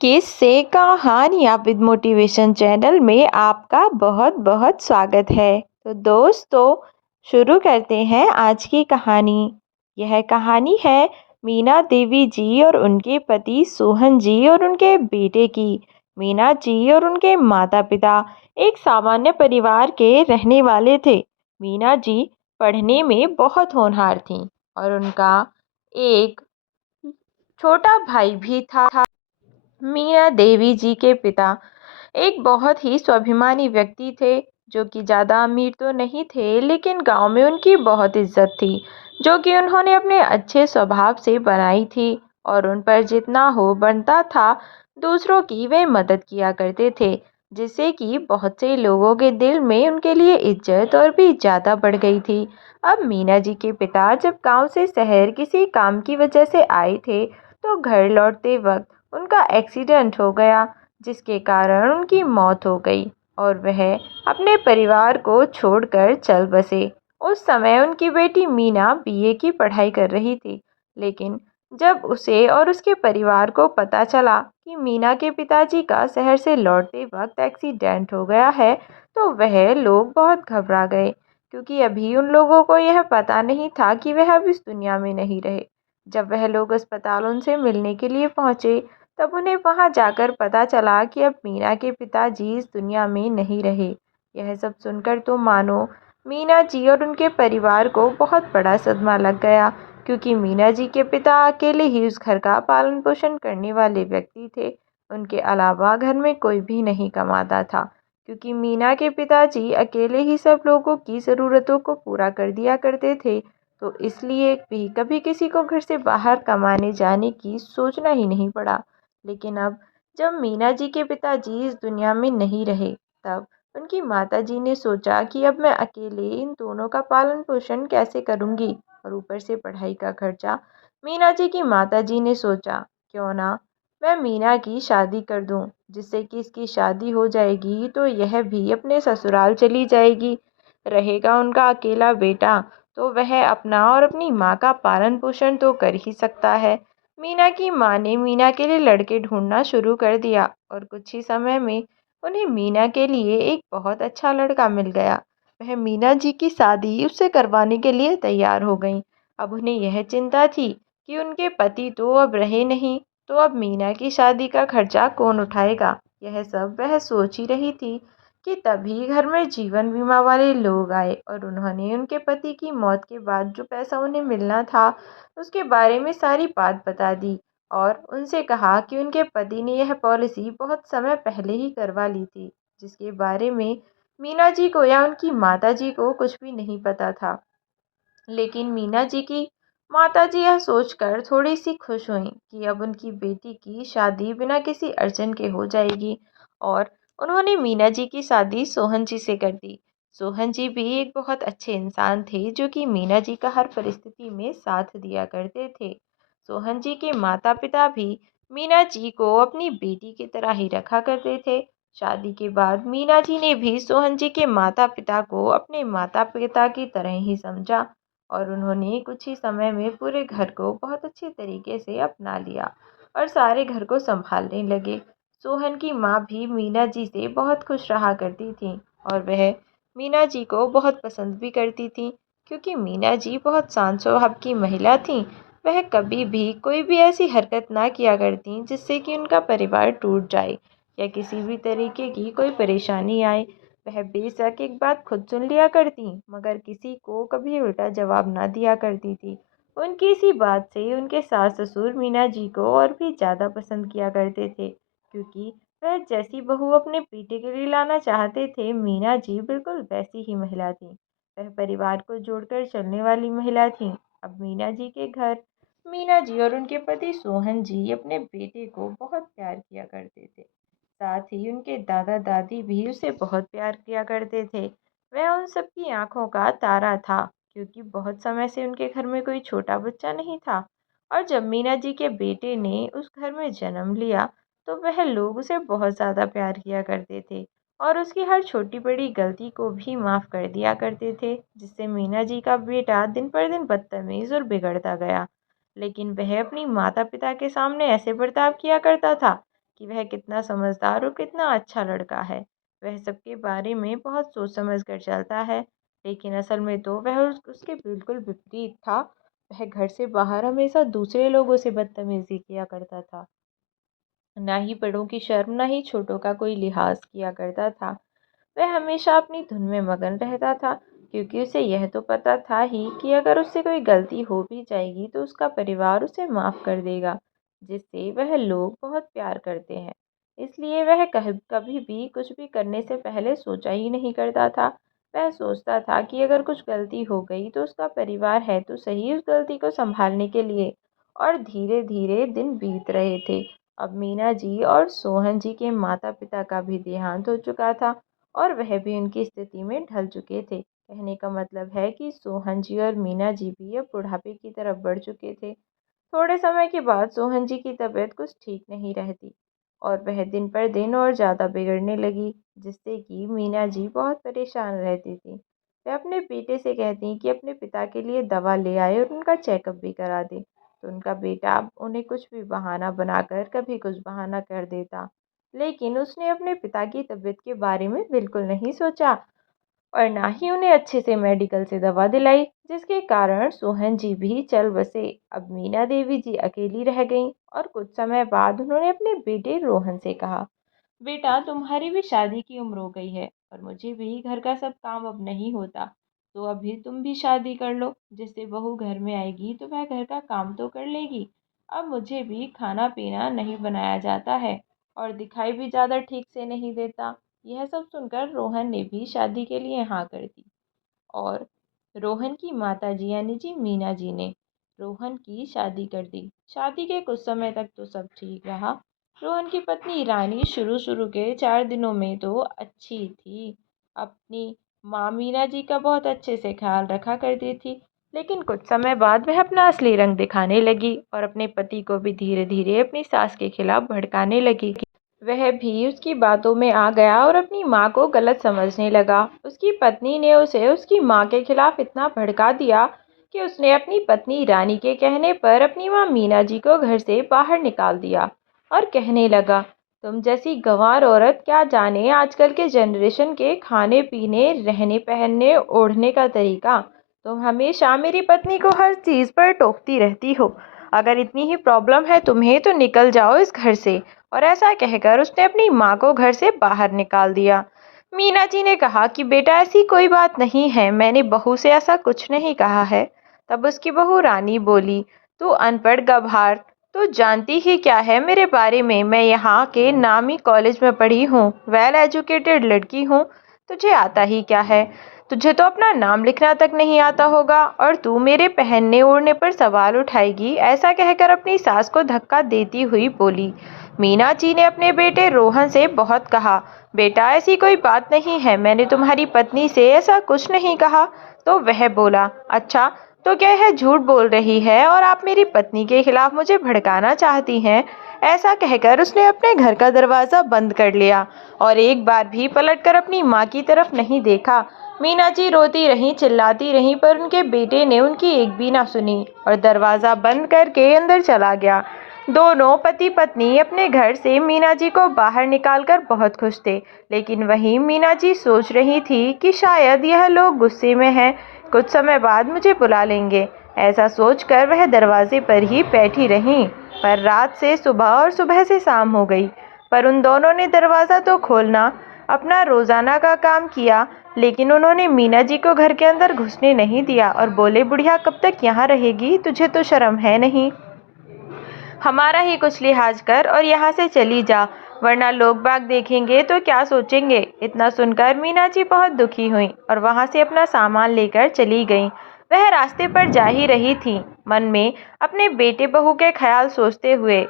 किससे कहानियाँ with motivation channel में आपका बहुत बहुत स्वागत है। तो दोस्तों, शुरू करते हैं आज की कहानी। यह कहानी है मीना देवी जी और उनके पति सोहन जी और उनके बेटे की। मीना जी और उनके माता पिता एक सामान्य परिवार के रहने वाले थे। मीना जी पढ़ने में बहुत होनहार थीं और उनका एक छोटा भाई भी था। मीना देवी जी के पिता एक बहुत ही स्वाभिमानी व्यक्ति थे, जो कि ज़्यादा अमीर तो नहीं थे, लेकिन गांव में उनकी बहुत इज्जत थी, जो कि उन्होंने अपने अच्छे स्वभाव से बनाई थी। और उन पर जितना हो बनता था, दूसरों की वे मदद किया करते थे, जिससे कि बहुत से लोगों के दिल में उनके लिए इज्जत और भी ज़्यादा बढ़ गई थी। अब मीना जी के पिता जब गांव से शहर किसी काम की वजह से आए थे, तो घर लौटते वक्त उनका एक्सीडेंट हो गया, जिसके कारण उनकी मौत हो गई और वह अपने परिवार को छोड़कर चल बसे। उस समय उनकी बेटी मीना बीए की पढ़ाई कर रही थी, लेकिन जब उसे और उसके परिवार को पता चला कि मीना के पिताजी का शहर से लौटते वक्त एक्सीडेंट हो गया है, तो वह लोग बहुत घबरा गए, क्योंकि अभी उन लोगों को यह पता नहीं था कि वह अब इस दुनिया में नहीं रहे। जब वह लोग अस्पताल उनसे मिलने के लिए पहुंचे, तब उन्हें वहां जाकर पता चला कि अब मीना के पिताजी इस दुनिया में नहीं रहे। यह सब सुनकर तो मानो मीना जी और उनके परिवार को बहुत बड़ा सदमा लग गया, क्योंकि मीना जी के पिता अकेले ही उस घर का पालन पोषण करने वाले व्यक्ति थे। उनके अलावा घर में कोई भी नहीं कमाता था, क्योंकि मीना के पिताजी अकेले ही सब लोगों की ज़रूरतों को पूरा कर दिया करते थे। तो इसलिए भी कभी किसी को घर से बाहर कमाने जाने की सोचना ही नहीं पड़ा। लेकिन अब जब मीना जी के पिताजी इस दुनिया में नहीं रहे, तब उनकी माताजी ने सोचा कि अब मैं अकेले इन दोनों का पालन पोषण कैसे करूंगी, और ऊपर से पढ़ाई का खर्चा। मीना जी की माताजी ने सोचा, क्यों ना मैं मीना की शादी कर दूं, जिससे कि इसकी शादी हो जाएगी तो यह भी अपने ससुराल चली जाएगी। रहेगा उनका अकेला बेटा, तो वह अपना और अपनी माँ का पालन पोषण तो कर ही सकता है। मीना की माँ ने मीना के लिए लड़के ढूंढना शुरू कर दिया, और कुछ ही समय में उन्हें मीना के लिए एक बहुत अच्छा लड़का मिल गया। वह मीना जी की शादी उससे करवाने के लिए तैयार हो गईं। अब उन्हें यह चिंता थी कि उनके पति तो अब रहे नहीं, तो अब मीना की शादी का खर्चा कौन उठाएगा। यह सब वह सोच ही रही थी कि तभी घर में जीवन बीमा वाले लोग आए, और उन्होंने उनके पति की मौत के बाद जो पैसा उन्हें मिलना था, उसके बारे में सारी बात बता दी, और उनसे कहा कि उनके पति ने यह पॉलिसी बहुत समय पहले ही करवा ली थी, जिसके बारे में मीना जी को या उनकी माता जी को कुछ भी नहीं पता था। लेकिन मीना जी की माताजी यह सोचकर थोड़ी सी खुश हुईं कि अब उनकी बेटी की शादी बिना किसी अड़चन के हो जाएगी, और उन्होंने मीना जी की शादी सोहन जी से कर दी। सोहन जी भी एक बहुत अच्छे इंसान थे, जो कि मीना जी का हर परिस्थिति में साथ दिया करते थे। सोहन जी के माता पिता भी मीना जी को अपनी बेटी की तरह ही रखा करते थे। शादी के बाद मीना जी ने भी सोहन जी के माता पिता को अपने माता पिता की तरह ही समझा, और उन्होंने कुछ ही समय में पूरे घर को बहुत अच्छे तरीके से अपना लिया और सारे घर को संभालने लगे। सोहन की माँ भी मीना जी से बहुत खुश रहा करती थी, और वह मीना जी को बहुत पसंद भी करती थी, क्योंकि मीना जी बहुत शांत स्वभाव की महिला थी। वह कभी भी कोई भी ऐसी हरकत ना किया करती जिससे कि उनका परिवार टूट जाए या किसी भी तरीके की कोई परेशानी आए। वह बेशक एक बात खुद सुन लिया करती, मगर किसी को कभी उल्टा जवाब ना दिया करती थी। उनकी इसी बात से उनके सास ससुर मीना जी को और भी ज़्यादा पसंद किया करते थे, क्योंकि वह जैसी बहू अपने बेटे के लिए लाना चाहते थे, मीना जी बिल्कुल वैसी ही महिला थी। वह परिवार को जोड़कर चलने वाली महिला थी। अब मीना जी के घर मीना जी और उनके पति सोहन जी अपने बेटे को बहुत प्यार किया करते थे। साथ ही उनके दादा दादी भी उसे बहुत प्यार किया करते थे। वह उन सबकी आंखों का तारा था, क्योंकि बहुत समय से उनके घर में कोई छोटा बच्चा नहीं था। और जब मीना जी के बेटे ने उस घर में जन्म लिया, तो वह लोग उसे बहुत ज़्यादा प्यार किया करते थे, और उसकी हर छोटी बड़ी गलती को भी माफ़ कर दिया करते थे, जिससे मीना जी का बेटा दिन पर दिन बदतमीज़ और बिगड़ता गया। लेकिन वह अपनी माता पिता के सामने ऐसे बर्ताव किया करता था कि वह कितना समझदार और कितना अच्छा लड़का है। वह सबके बारे में बहुत सोच समझ कर चलता है, लेकिन असल में तो वह उसके बिल्कुल विपरीत था। वह घर से बाहर हमेशा दूसरे लोगों से बदतमीजी किया करता था। ना ही बड़ों की शर्म, ना ही छोटों का कोई लिहाज किया करता था। वह हमेशा अपनी धुन में मगन रहता था, क्योंकि उसे यह तो पता था ही कि अगर उससे कोई गलती हो भी जाएगी तो उसका परिवार उसे माफ़ कर देगा, जिससे वह लोग बहुत प्यार करते हैं। इसलिए वह कभी भी कुछ भी करने से पहले सोचा ही नहीं करता था। वह सोचता था कि अगर कुछ गलती हो गई तो उसका परिवार है तो सही उस गलती को संभालने के लिए। और धीरे धीरे दिन बीत रहे थे। अब मीना जी और सोहन जी के माता पिता का भी देहांत हो चुका था, और वह भी उनकी स्थिति में ढल चुके थे। कहने का मतलब है कि सोहन जी और मीना जी भी अब बुढ़ापे की तरफ बढ़ चुके थे। थोड़े समय के बाद सोहन जी की तबीयत कुछ ठीक नहीं रहती, और वह दिन पर दिन और ज़्यादा बिगड़ने लगी, जिससे कि मीना जी बहुत परेशान रहती थी। वह अपने बेटे से कहती कि अपने पिता के लिए दवा ले आए और उनका चेकअप भी करा दे। तो उनका बेटा उन्हें कुछ भी बहाना बनाकर कभी कुछ बहाना कर देता, लेकिन उसने अपने पिता की तबीयत के बारे में बिल्कुल नहीं सोचा, और ना ही उन्हें अच्छे से मेडिकल से दवा दिलाई, जिसके कारण सोहन जी भी चल बसे। अब मीना देवी जी अकेली रह गईं, और कुछ समय बाद उन्होंने अपने बेटे रोहन से कहा, बेटा तुम्हारी भी शादी की उम्र हो गई है, और मुझे भी घर का सब काम अब नहीं होता। तो अभी तुम भी शादी कर लो, जिससे बहू घर में आएगी तो वह घर का काम तो कर लेगी। अब मुझे भी खाना पीना नहीं बनाया जाता है, और दिखाई भी ज़्यादा ठीक से नहीं देता। यह सब सुनकर रोहन ने भी शादी के लिए हाँ कर दी, और रोहन की माताजी यानी जी मीना जी ने रोहन की शादी कर दी। शादी के कुछ समय तक तो सब ठीक रहा। रोहन की पत्नी रानी शुरू शुरू के 4 दिनों में तो अच्छी थी, अपनी माँ मीना जी का बहुत अच्छे से ख्याल रखा करती थी। लेकिन कुछ समय बाद वह अपना असली रंग दिखाने लगी, और अपने पति को भी धीरे धीरे अपनी सास के खिलाफ भड़काने लगी। वह भी उसकी बातों में आ गया और अपनी माँ को गलत समझने लगा। उसकी पत्नी ने उसे उसकी माँ के खिलाफ इतना भड़का दिया कि उसने अपनी पत्नी रानी के कहने पर अपनी माँ मीना जी को घर से बाहर निकाल दिया, और कहने लगा, तुम जैसी गंवार औरत क्या जाने आजकल के जनरेशन के खाने पीने, रहने पहनने, ओढ़ने का तरीका। तुम हमेशा मेरी पत्नी को हर चीज़ पर टोकती रहती हो। अगर इतनी ही प्रॉब्लम है तुम्हें तो निकल जाओ इस घर से। और ऐसा कहकर उसने अपनी माँ को घर से बाहर निकाल दिया। मीना जी ने कहा कि बेटा ऐसी कोई बात नहीं है, मैंने बहू से ऐसा कुछ नहीं कहा है। तब उसकी बहू रानी बोली, तू अनपढ़ गभार, तू जानती ही क्या है मेरे बारे में। मैं यहाँ के नामी कॉलेज में पढ़ी हूँ, वेल एजुकेटेड लड़की हूँ। तुझे आता ही क्या है? तुझे तो अपना नाम लिखना तक नहीं आता होगा, और तू मेरे पहनने ओढ़ने पर सवाल उठाएगी। ऐसा कहकर अपनी सास को धक्का देती हुई बोली। मीना जी ने अपने बेटे रोहन से बहुत कहा, बेटा ऐसी कोई बात नहीं है, मैंने तुम्हारी पत्नी से ऐसा कुछ नहीं कहा। तो वह बोला, अच्छा तो क्या यह झूठ बोल रही है और आप मेरी पत्नी के खिलाफ मुझे भड़काना चाहती हैं? ऐसा कहकर उसने अपने घर का दरवाज़ा बंद कर लिया, और एक बार भी पलटकर अपनी माँ की तरफ नहीं देखा। मीना जी रोती रहीं, चिल्लाती रहीं, पर उनके बेटे ने उनकी एक भी ना सुनी, और दरवाज़ा बंद करके अंदर चला गया। दोनों पति पत्नी अपने घर से मीना जी को बाहर निकालकर बहुत खुश थे, लेकिन वहीं मीना जी सोच रही थी कि शायद यह लोग गुस्से में हैं, कुछ समय बाद मुझे बुला लेंगे। ऐसा सोचकर वह दरवाजे पर ही बैठी रहीं। पर रात से सुबह और सुबह से शाम हो गई, पर उन दोनों ने दरवाज़ा तो खोलना अपना रोज़ाना का काम किया, लेकिन उन्होंने मीना जी को घर के अंदर घुसने नहीं दिया, और बोले, बुढ़िया कब तक यहाँ रहेगी? तुझे तो शर्म है नहीं? हमारा ही कुछ लिहाज कर और यहाँ से चली जा, वरना लोग बाग देखेंगे तो क्या सोचेंगे। इतना सुनकर मीना जी बहुत दुखी हुई, और वहाँ से अपना सामान लेकर चली गईं। वह रास्ते पर जा ही रही थी, मन में अपने बेटे बहू के ख्याल सोचते हुए।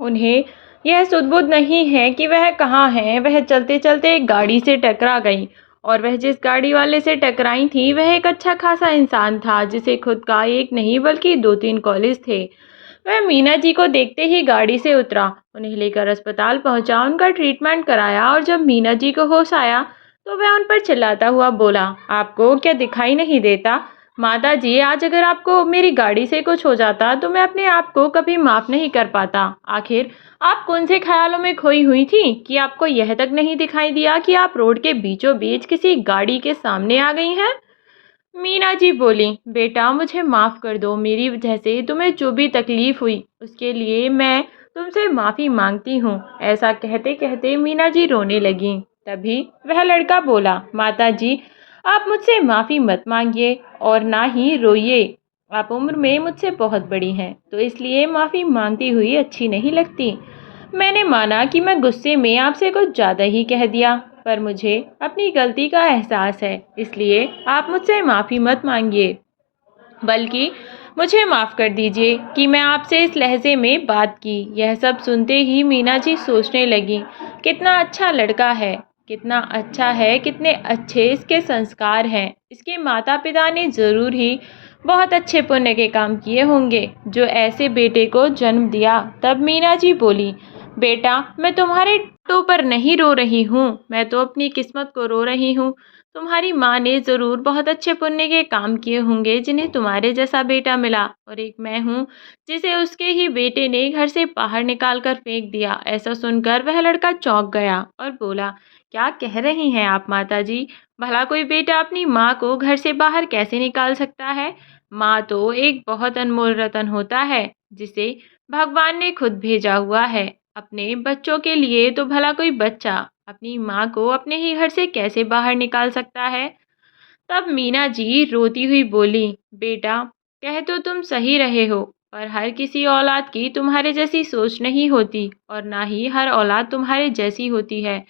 उन्हें यह सुध-बुध नहीं है कि वह कहाँ हैं। वह चलते चलते एक गाड़ी से टकरा गई, और वह जिस गाड़ी वाले से टकराई थी वह एक अच्छा खासा इंसान था, जिसे खुद का एक नहीं बल्कि 2-3 कॉलेज थे। वह मीना जी को देखते ही गाड़ी से उतरा, उन्हें लेकर अस्पताल पहुंचा, उनका ट्रीटमेंट कराया, और जब मीना जी को होश आया तो वह उन पर चिल्लाता हुआ बोला, आपको क्या दिखाई नहीं देता? माताजी, आज अगर आपको मेरी गाड़ी से कुछ हो जाता तो मैं अपने आप को कभी माफ़ नहीं कर पाता। आखिर आप कौन से ख़्यालों में खोई हुई थीं कि आपको यह तक नहीं दिखाई दिया कि आप रोड के बीचों-बीच किसी गाड़ी के सामने आ गई हैं? मीना जी बोलीं, बेटा मुझे माफ़ कर दो, मेरी वजह से तुम्हें जो भी तकलीफ़ हुई, उसके लिए मैं तुमसे माफ़ी माँगती हूँ। ऐसा कहते-कहते मीना जी रोने लगीं। तभी वह लड़का बोला, माताजी, आप मुझसे माफ़ी मत माँगिए और ना ही रोइए। आप उम्र में मुझसे बहुत बड़ी हैं, तो इसलिए माफ़ी माँगती हुई अच्छी नहीं लगती। मैंने माना कि मैं गुस्से में आपसे कुछ ज़्यादा ही कह दिया, पर मुझे अपनी गलती का एहसास है, इसलिए आप मुझसे माफ़ी मत मांगिए, बल्कि मुझे माफ़ कर दीजिए कि मैं आपसे इस लहजे में बात की। यह सब सुनते ही मीना जी सोचने लगी, कितना अच्छा लड़का है, कितना अच्छा है, कितने अच्छे इसके संस्कार हैं। इसके माता पिता ने ज़रूर ही बहुत अच्छे पुण्य के काम किए होंगे जो ऐसे बेटे को जन्म दिया। तब मीना जी बोली, बेटा मैं तुम्हारे तो पर नहीं रो रही हूँ, मैं तो अपनी किस्मत को रो रही हूँ। तुम्हारी माँ ने ज़रूर बहुत अच्छे पुण्य के काम किए होंगे जिन्हें तुम्हारे जैसा बेटा मिला, और एक मैं हूँ जिसे उसके ही बेटे ने घर से बाहर निकाल कर फेंक दिया। ऐसा सुनकर वह लड़का चौंक गया और बोला, क्या कह रही हैं आप माताजी? भला कोई बेटा अपनी माँ को घर से बाहर कैसे निकाल सकता है? माँ तो एक बहुत अनमोल रतन होता है जिसे भगवान ने खुद भेजा हुआ है अपने बच्चों के लिए। तो भला कोई बच्चा अपनी माँ को अपने ही घर से कैसे बाहर निकाल सकता है? तब मीना जी रोती हुई बोली, बेटा कह तो तुम सही रहे हो, पर हर किसी औलाद की तुम्हारे जैसी सोच नहीं होती और ना ही हर औलाद तुम्हारे जैसी होती है।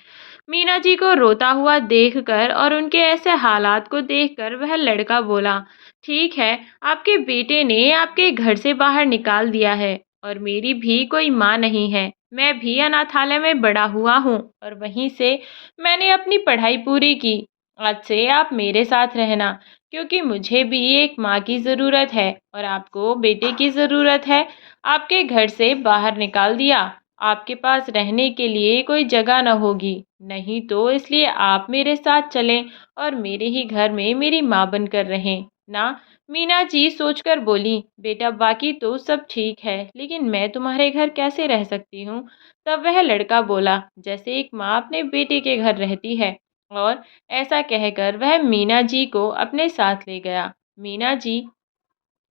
मीना जी को रोता हुआ देखकर और उनके ऐसे हालात को देखकर वह लड़का बोला, ठीक है, आपके बेटे ने आपके घर से बाहर निकाल दिया है और मेरी भी कोई माँ नहीं है। मैं भी अनाथालय में बड़ा हुआ हूँ और वहीं से मैंने अपनी पढ़ाई पूरी की। आज से आप मेरे साथ रहना, क्योंकि मुझे भी एक माँ की ज़रूरत है और आपको बेटे की ज़रूरत है। आपके घर से बाहर निकाल दिया, आपके पास रहने के लिए कोई जगह न होगी, नहीं तो इसलिए आप मेरे साथ चलें और मेरे ही घर में मेरी माँ बनकर रहें ना। मीना जी सोचकर बोली, बेटा बाकी तो सब ठीक है, लेकिन मैं तुम्हारे घर कैसे रह सकती हूँ? तब वह लड़का बोला, जैसे एक माँ अपने बेटे के घर रहती है। और ऐसा कहकर वह मीना जी को अपने साथ ले गया। मीना जी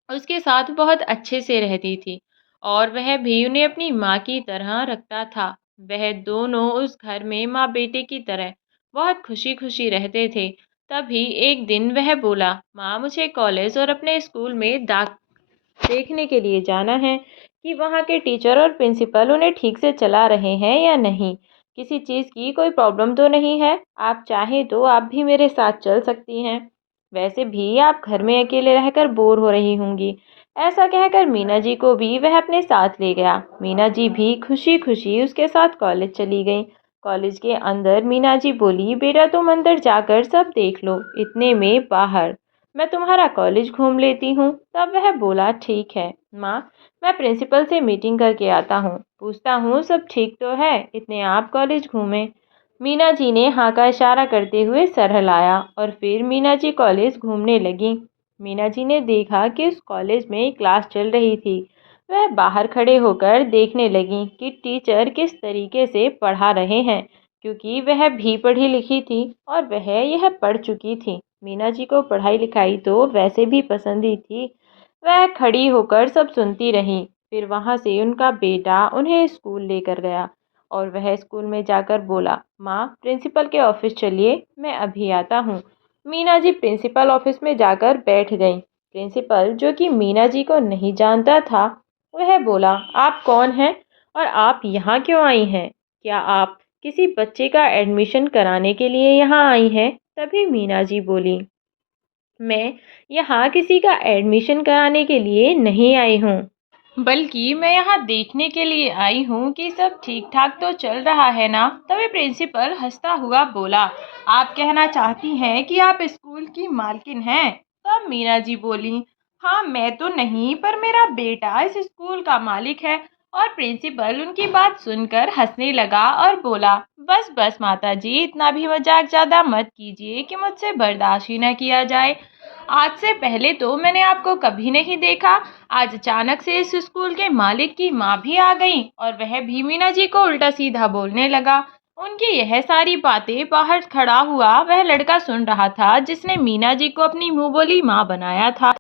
उसके साथ बहुत अच्छे से रहती थी और वह भी उन्हें अपनी माँ की तरह रखता था। वह दोनों उस घर में माँ बेटे की तरह बहुत खुशी खुशी रहते थे। तभी एक दिन वह बोला, माँ मुझे कॉलेज और अपने स्कूल में देखने के लिए जाना है कि वहाँ के टीचर और प्रिंसिपल उन्हें ठीक से चला रहे हैं या नहीं, किसी चीज़ की कोई प्रॉब्लम तो नहीं है। आप चाहें तो आप भी मेरे साथ चल सकती हैं, वैसे भी आप घर में अकेले रहकर बोर हो रही होंगी। ऐसा कहकर मीना जी को भी वह अपने साथ ले गया। मीना जी भी खुशी खुशी उसके साथ कॉलेज चली गई। कॉलेज के अंदर मीना जी बोली, बेटा तुम अंदर जाकर सब देख लो, इतने में बाहर मैं तुम्हारा कॉलेज घूम लेती हूँ। तब वह बोला, ठीक है माँ, मैं प्रिंसिपल से मीटिंग करके आता हूँ, पूछता हूँ सब ठीक तो है, इतने आप कॉलेज घूमें। मीना जी ने हाँ का इशारा करते हुए सर हिलाया और फिर मीना जी कॉलेज घूमने लगी। मीना जी ने देखा कि उस कॉलेज में क्लास चल रही थी। वह बाहर खड़े होकर देखने लगी कि टीचर किस तरीके से पढ़ा रहे हैं, क्योंकि वह भी पढ़ी लिखी थी और वह यह पढ़ चुकी थी। मीना जी को पढ़ाई लिखाई तो वैसे भी पसंद ही थी। वह खड़ी होकर सब सुनती रही। फिर वहाँ से उनका बेटा उन्हें स्कूल लेकर गया और वह स्कूल में जाकर बोला, माँ प्रिंसिपल के ऑफिस चलिए, मैं अभी आता हूँ। मीना जी प्रिंसिपल ऑफिस में जाकर बैठ गई। प्रिंसिपल, जो कि मीना जी को नहीं जानता था, वह बोला, आप कौन हैं और आप यहाँ क्यों आई हैं? क्या आप किसी बच्चे का एडमिशन कराने के लिए यहाँ आई हैं? तभी मीना जी बोली, मैं यहाँ किसी का एडमिशन कराने के लिए नहीं आई हूँ, बल्कि मैं यहाँ देखने के लिए आई हूँ कि सब ठीक ठाक तो चल रहा है ना। तभी प्रिंसिपल हंसता हुआ बोला, आप कहना चाहती हैं कि आप स्कूल की मालकिन हैं? तब मीना जी बोली, हाँ मैं तो नहीं, पर मेरा बेटा इस स्कूल का मालिक है। और प्रिंसिपल उनकी बात सुनकर हंसने लगा और बोला, बस बस माता जी, इतना भी मजाक ज़्यादा मत कीजिए कि मुझसे बर्दाश्त ही न किया जाए। आज से पहले तो मैंने आपको कभी नहीं देखा। आज अचानक से इस स्कूल के मालिक की माँ भी आ गई और वह भी मीना जी को उल्टा सीधा बोलने लगा। उनकी यह सारी बातें बाहर खड़ा हुआ वह लड़का सुन रहा था जिसने मीना जी को अपनी मुंह बोली माँ बनाया था।